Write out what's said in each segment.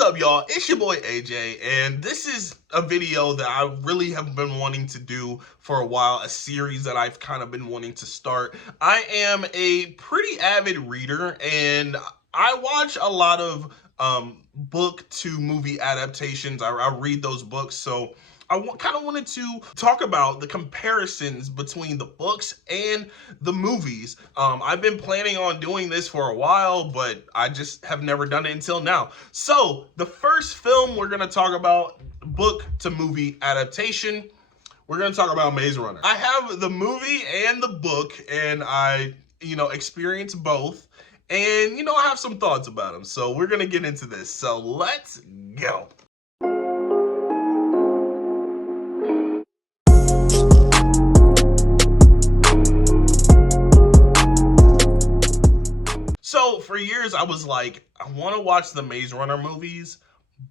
What's up, y'all? It's your boy AJ, and this is a video that I really have been wanting to do for a while, a series that I've kind of been wanting to start. I am a pretty avid reader, and I watch a lot of book to movie adaptations. I read those books, so I kind of wanted to talk about the comparisons between the books and the movies. I've been planning on doing this for a while, but I just have never done it until now. So the first film we're going to talk about, book to movie adaptation, we're going to talk about Maze Runner. I have the movie and the book, and I, experienced both. And, I have some thoughts about them. So we're going to get into this. So let's go. So for years, I was like, I want to watch the Maze Runner movies,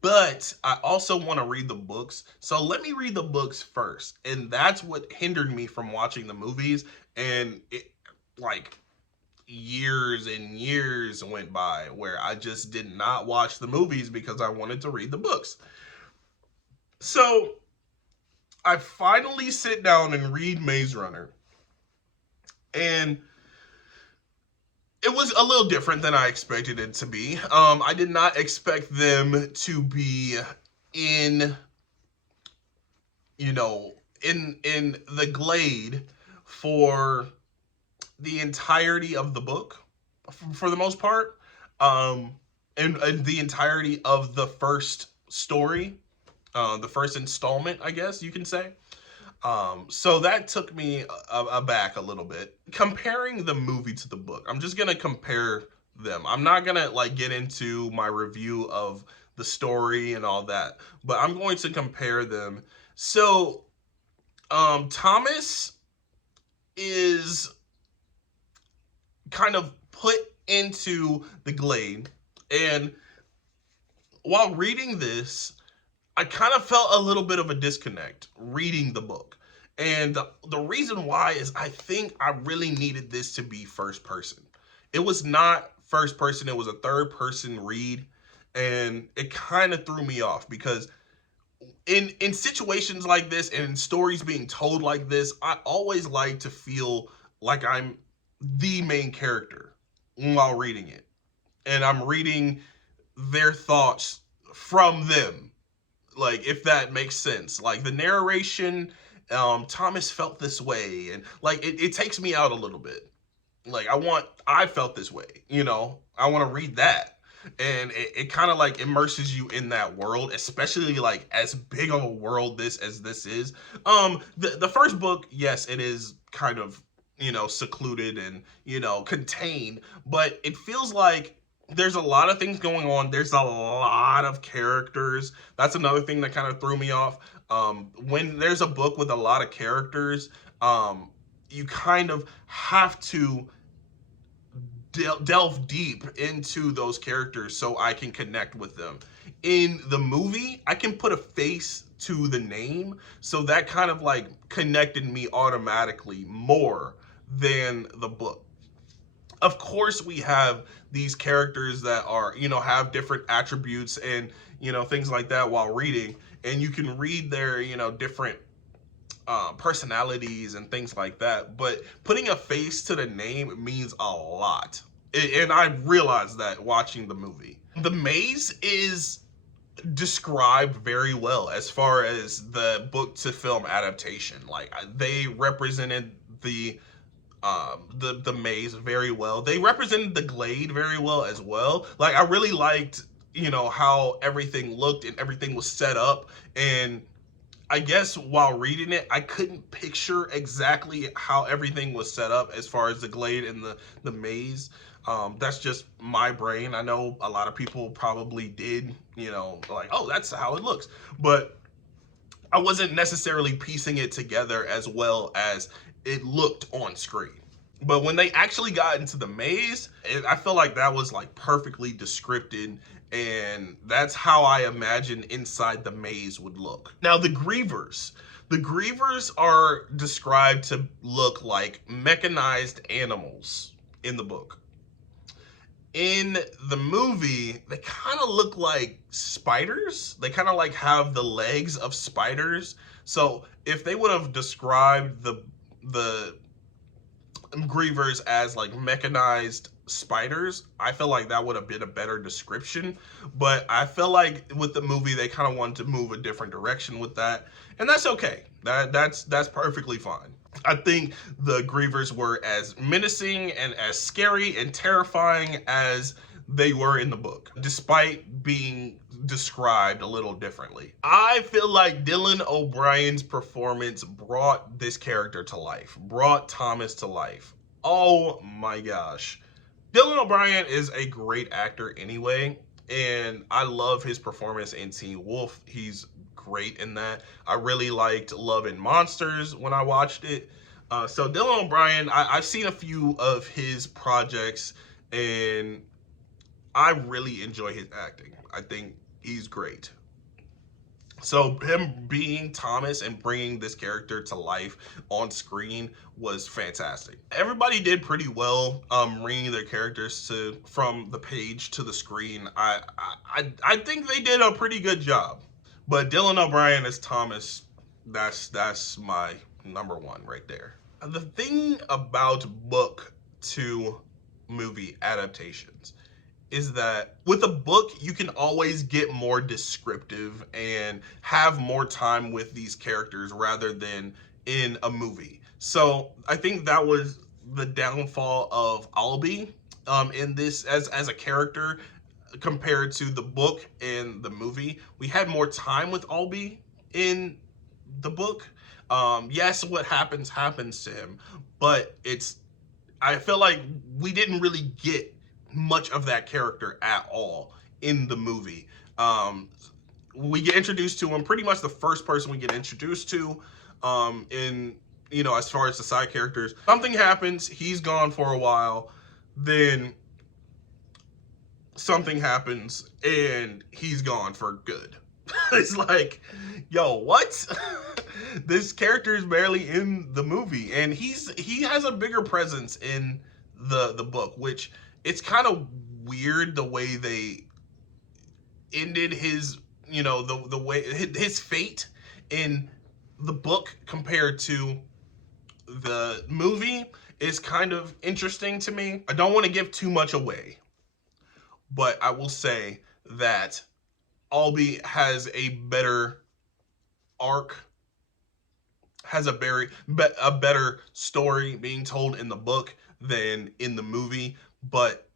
but I also want to read the books. So let me read the books first. And that's what hindered me from watching the movies. And years and years went by where I just did not watch the movies because I wanted to read the books. So I finally sit down and read Maze Runner. And it was a little different than I expected it to be. I did not expect them to be in the glade for the entirety of the book, for the most part, and the entirety of the first story, the first installment, I guess you can say. So that took me aback a little bit. Comparing the movie to the book, I'm just gonna compare them. I'm not gonna get into my review of the story and all that, but I'm going to compare them. So, Thomas is kind of put into the glade, and while reading this, I kind of felt a little bit of a disconnect reading the book. And the reason why is I think I really needed this to be first person. It was not first person, it was a third person read. And it kind of threw me off because in situations like this and in stories being told like this, I always like to feel like I'm the main character while reading it. And I'm reading their thoughts from them, if that makes sense. Like the narration, Thomas felt this way, and it takes me out a little bit. I felt this way, I want to read that. And it kind of immerses you in that world, especially as big of a world as this is. The first book, yes, it is kind of secluded and contained, but it feels like there's a lot of things going on. There's a lot of characters. That's another thing that kind of threw me off. When there's a book with a lot of characters, you kind of have to delve deep into those characters so I can connect with them. In the movie, I can put a face to the name, so that kind of connected me automatically more than the book. Of course, we have these characters that are, have different attributes and, things like that while reading. And you can read their, different personalities and things like that. But putting a face to the name means a lot. And I realized that watching the movie. The maze is described very well as far as the book to film adaptation. They represented the maze very well. They represented the glade very well as well. I really liked, how everything looked and everything was set up. And I guess while reading it, I couldn't picture exactly how everything was set up as far as the glade and the maze. That's just my brain. I know a lot of people probably did, oh, that's how it looks. But I wasn't necessarily piecing it together as well as it looked on screen. But when they actually got into the maze, I feel like that was perfectly descripted, and that's how I imagine inside the maze would look. Now the Grievers. The Grievers are described to look like mechanized animals in the book. In the movie, they kind of look like spiders. They kind of like have the legs of spiders. So if they would have described the Grievers as like mechanized spiders, I feel like that would have been a better description. But I feel like with the movie, they kind of wanted to move a different direction with that, and that's okay. That's perfectly fine. I think the Grievers were as menacing and as scary and terrifying as they were in the book, despite being described a little differently. I feel like Dylan O'Brien's performance brought this character to life, brought Thomas to life. Oh my gosh. Dylan O'Brien is a great actor anyway, and I love his performance in Teen Wolf. He's great in that. I really liked Love and Monsters when I watched it. So Dylan O'Brien, I've seen a few of his projects, and I really enjoy his acting. I think he's great. So him being Thomas and bringing this character to life on screen was fantastic. Everybody did pretty well bringing their characters to from the page to the screen. I think they did a pretty good job. But Dylan O'Brien as Thomas, that's my number one right there. The thing about book to movie adaptations is that with a book, you can always get more descriptive and have more time with these characters rather than in a movie. So I think that was the downfall of Albie in this as a character compared to the book and the movie. We had more time with Albie in the book. Yes, what happens to him, but I feel like we didn't really get much of that character at all in the movie. We get introduced to him, pretty much the first person we get introduced to in, as far as the side characters. Something happens, he's gone for a while, then something happens and he's gone for good. It's like, yo, what? This character is barely in the movie, and he has a bigger presence in the book, which it's kind of weird the way they ended his, the way his fate in the book compared to the movie is kind of interesting to me. I don't want to give too much away, but I will say that Albie has a better arc, has a better story being told in the book than in the movie. But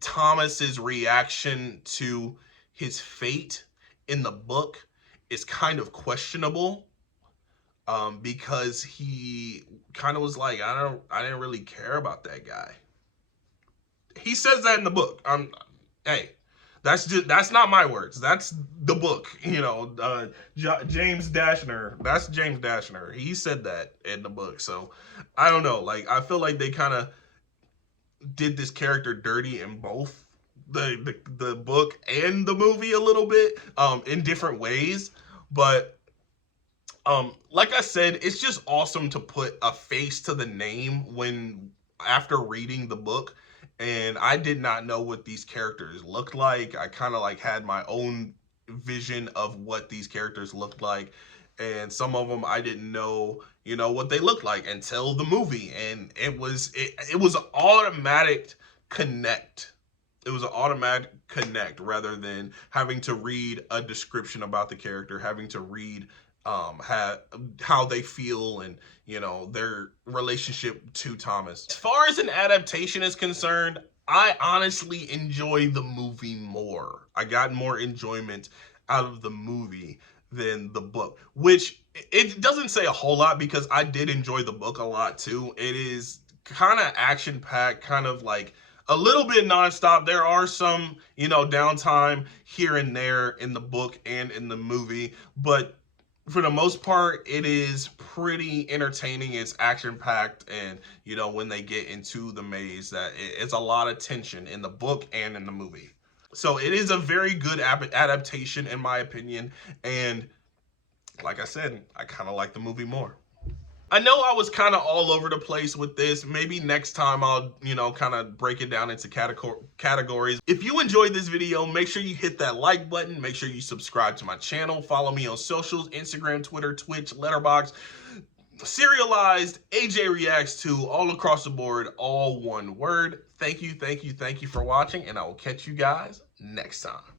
Thomas's reaction to his fate in the book is kind of questionable, because he kind of was like, I didn't really care about that guy. He says that in the book. Hey, that's not my words. That's the book. James Dashner. That's James Dashner. He said that in the book. So I don't know. Like, I feel like they kind of did this character dirty in both the book and the movie a little bit, in different ways. But like I said, it's just awesome to put a face to the name after reading the book. And I did not know what these characters looked like. I kind of like had my own vision of what these characters looked like, and some of them I didn't know, what they looked like until the movie. And it was an automatic connect. It was an automatic connect rather than having to read a description about the character, having to read how they feel and their relationship to Thomas. As far as an adaptation is concerned, I honestly enjoy the movie more. I got more enjoyment out of the movie than the book, which it doesn't say a whole lot because I did enjoy the book a lot too. It is kind of action packed, kind of like a little bit nonstop. There are some, downtime here and there in the book and in the movie, but for the most part, it is pretty entertaining. It's action packed, and when they get into the maze, it's a lot of tension in the book and in the movie. So it is a very good adaptation in my opinion, and like I said, I kind of like the movie more. I know I was kind of all over the place with this. Maybe next time I'll, kind of break it down into categories. If you enjoyed this video, make sure you hit that like button. Make sure you subscribe to my channel. Follow me on socials, Instagram, Twitter, Twitch, Letterboxd, Serialized, AJ Reacts 2, all across the board, all one word. Thank you for watching, and I will catch you guys next time.